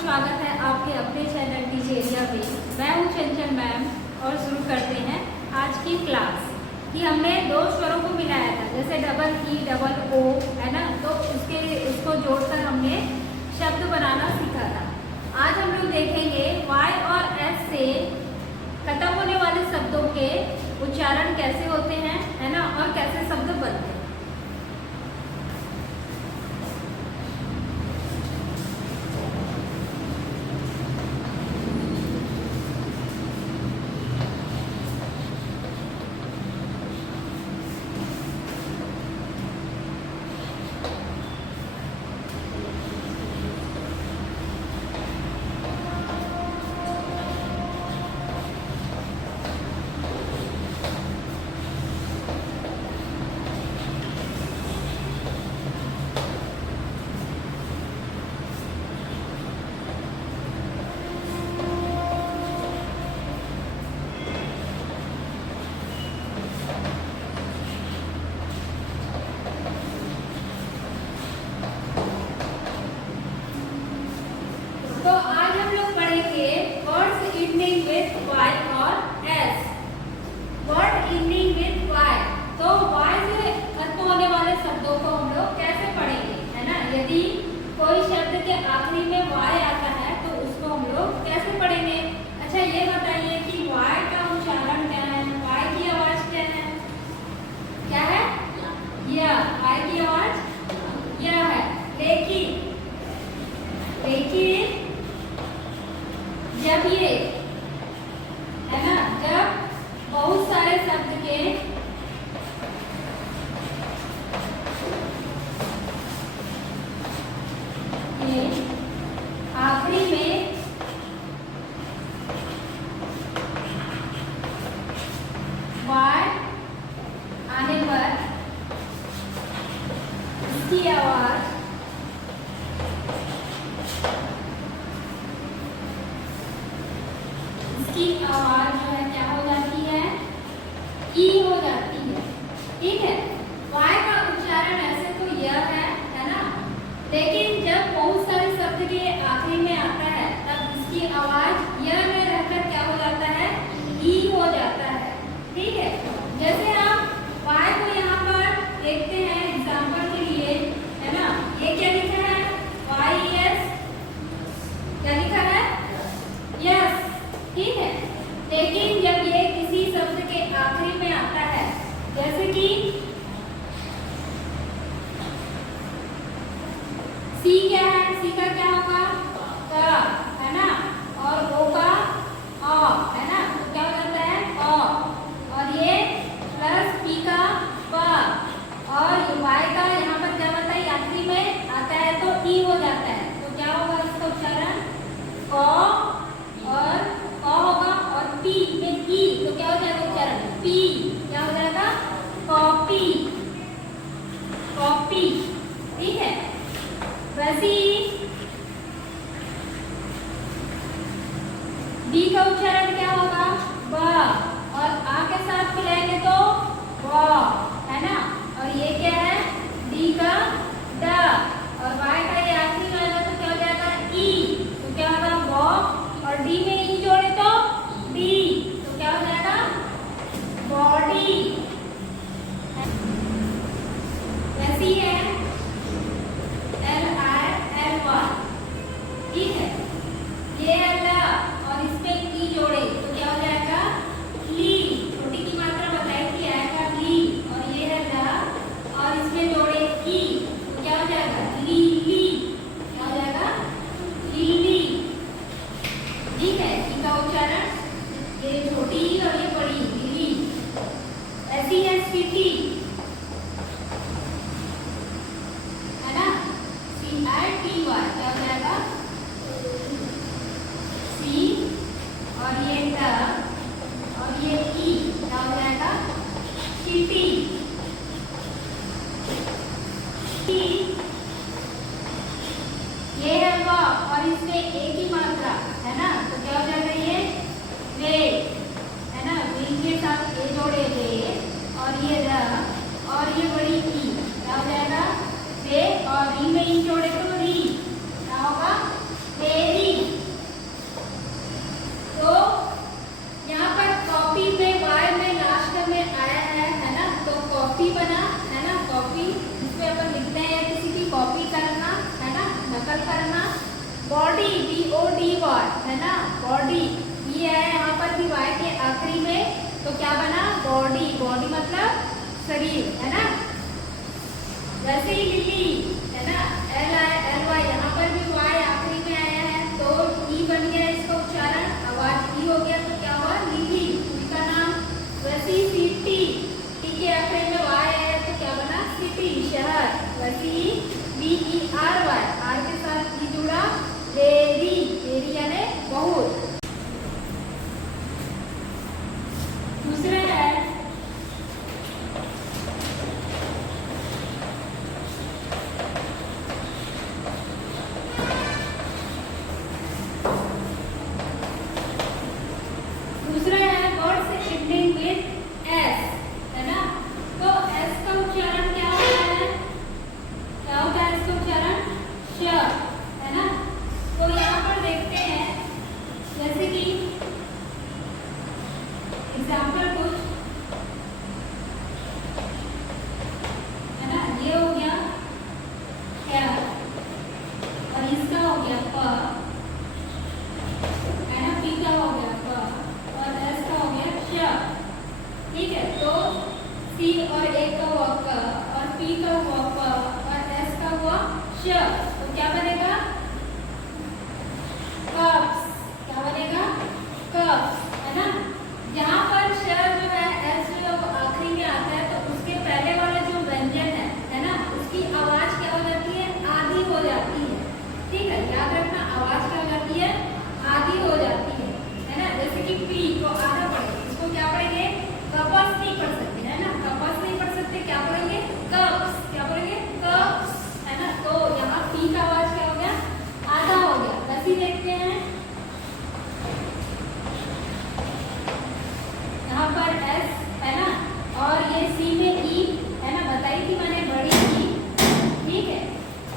स्वागत है आपके अपने चैनल टीचेरिया में। मैं हूँ चंचल मैम और शुरू करते हैं आज की क्लास। कि हमने दो स्वरों को मिलाया था, जैसे डबल ई डबल ओ है ना, तो उसको जोड़कर हमने शब्द बनाना सीखा था। आज हम लोग देखेंगे वाई और एस से खत्म होने वाले शब्दों के उच्चारण कैसे होते हैं, है ना, और कैसे शब्द बनते हैं। तो आज हम लोग पढ़ेंगे वर्ड्स एंडिंग विद वाई और S. Word ending with Y, तो वाई से खत्म होने वाले शब्दों को हम लोग कैसे पढ़ेंगे, है ना। यदि कोई शब्द के आखिरी में वाई आता है तो उसको हम लोग कैसे पढ़ेंगे। अच्छा, ये बताइए कि वाई का उच्चारण क्या है, वाई की आवाज क्या है, क्या है, या। वाई की आवाज या है। लेकिन जब ये, है ना, जब बहुत सारे शब्द के आखिरी में वाई आने पर इसकी आवाज जो है क्या हो जाती है, ई हो जाती है। ठीक है, वाई का उच्चारण ऐसे तो यह है ना, लेकिन जब बहुत सारे शब्द के आखिरी में आता है तब इसकी आवाज यह में रहकर क्या हो जाता है, ई हो जाता है। ठीक है, जैसे आप वाई को यहाँ पर देखते हैं एग्जाम्पल के लिए, है ना। ये क्या लिखा है, वाई एस, क्या लिखा है, यस। ठीक है, लेकिन जब ये किसी शब्द के आखिरी में आता है, जैसे कि सी, क्या है, सी का क्या होगा, का, है ना, और ओ का अ, है ना, तो क्या हो जाता है अ, और ये प्लस पी का प, और वाई का यहाँ पर क्या होता है, आखिरी में आता है तो ई हो जाता है। तो क्या होगा इसका उच्चारण, क और क होगा, और पी में ई, तो क्या हो जाएगा उच्चारण, पी, क्या हो जाएगा, कॉपी, कॉपी। ठीक है, वैसे ही डी का उच्चारण क्या होगा, ब, और आ के साथ मिलाएंगे तो ब, है ना, और ये क्या है, डी का ड, और वाई का ये आखिरी में आएगा तो क्या हो जाएगा, ई, तो क्या होगा ब, और डी में ई जोड़े तो डी, तो क्या हो जाएगा, बॉडी। वैसी है एल आई एल वाई। ठीक है, ये है ल, और इसमें ई जोड़े तो क्या हो जाएगा, ली। छोटी की मात्रा बताई थी, आएगा ली, और ये है ल, और इसमें जोड़े ई तो क्या हो जाएगा, ली ली, क्या हो जाएगा, लीली। ठीक है, ई का उच्चारण ये छोटी और ये बड़ी, लीली। ऐसी है स्थिति, है ना, सी आई टी वाई, क्या हो जाएगा, सी, और ये ट, और ये ई, क्या हो जाएगा, सिटी। ये है व, और इसमें एक ही मात्रा, है ना, तो क्या हो जाएगा ये वे, है ना, वी के साथ ए जोड़े वे, और ये र, और ये बड़ी ई, क्या हो जाएगा वे, और री में ई जोड़े तो री, क्या होगा, वेरी। क्या बना, बॉडी, बॉडी मतलब शरीर, है ना। वैसे ही लिली, है ना, LY, यहाँ पर भी Y आखिरी में आया है तो ई बन गया इसका उच्चारण, आवाज ई हो गया तो क्या हुआ, लिली, फूल का नाम। वैसे ही सिटी, टी के आखिरी में Y आया तो क्या बना, सिटी, शहर। वैसे ही BERY, आर के साथ ई जुड़ा, डेरी, डेरी यानी बहुत। दूसरा है वर्ड से एंडिंग विद S, है ना। तो S का उच्चारण क्या होता है, क्या होता है इसका उच्चारण, श, है ना। तो यहाँ पर देखते हैं जैसे कि एग्जाम्पल कुछ, है ना, ये हो गया क्या, और इसका हो गया प, है ना, पी का हो गया प, और एस का हो गया श। ठीक है, तो सी और ए का हुआ क, और पी का हुआ प, और एस का हुआ श, तो क्या बनेगा, कप्स, क्या बनेगा, कप्स, है ना। यहाँ पर श जो है, एस जो आखिरी में आता है तो उसके पहले वाला जो व्यंजन है ना, उसकी आवाज क्या हो जाती है, आधी हो जाती है। ठीक है, याद रखना, आवाज क्या हो जाती है, आधी हो जाती है ना। जैसे कि पी को आधा पढ़ेंगे, इसको क्या पढ़ेंगे, कपस नहीं पढ़ सकते, है ना, कपस नहीं पढ़ सकते, क्या पढ़ेंगे, कप्स, क्या पढ़ेंगे, कप्स, है ना। तो यहाँ पी का आवाज क्या हो गया, आधा हो गया। वैसे देखते हैं यहाँ पर एस, है ना, और ये सी में ई, है ना, बताई थी मैंने, बड़ी ई, ठीक है,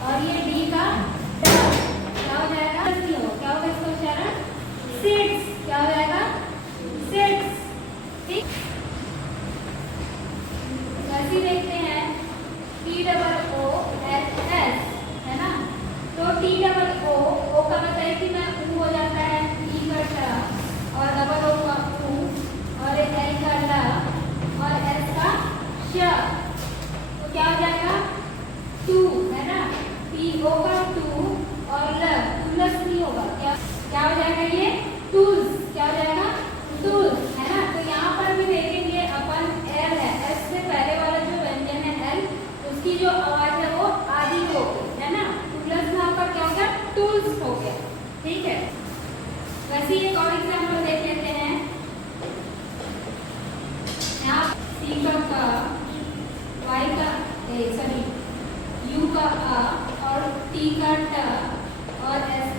और ये डी का ड, क्या हो जाएगा, क्या होगा इसका उच्चारण, सीड्स, क्या हो जाएगा, सीड्स। ठीक, वैसे देखते हैं TOOLS, है ना। तो TOO का बताई थी मैं, ऊ हो जाता है, ई का ट, और डबल ओ का ऊ, और एल का ल, और एस का श, तो क्या हो जाएगा, टू, है ना, PO का टू, और ल, टूलस नहीं होगा, क्या क्या हो जाएगा, ये टूल्स, क्या हो जाएगा, टूल्स, है ना। तो यहाँ पर भी देखेंगे अपन, एल है, एस से पहले वाला जो व्यंजन है एल, उसकी जो आवाज है वो आधी हो गई, है ना। टूलस में आपका क्या हो गया, टूल्स हो गया। ठीक है, वैसे एक और एग्जाम्पल देख लेते हैं। यहाँ सी का वाई का सॉरी यू का आ, और टी का ट, और एस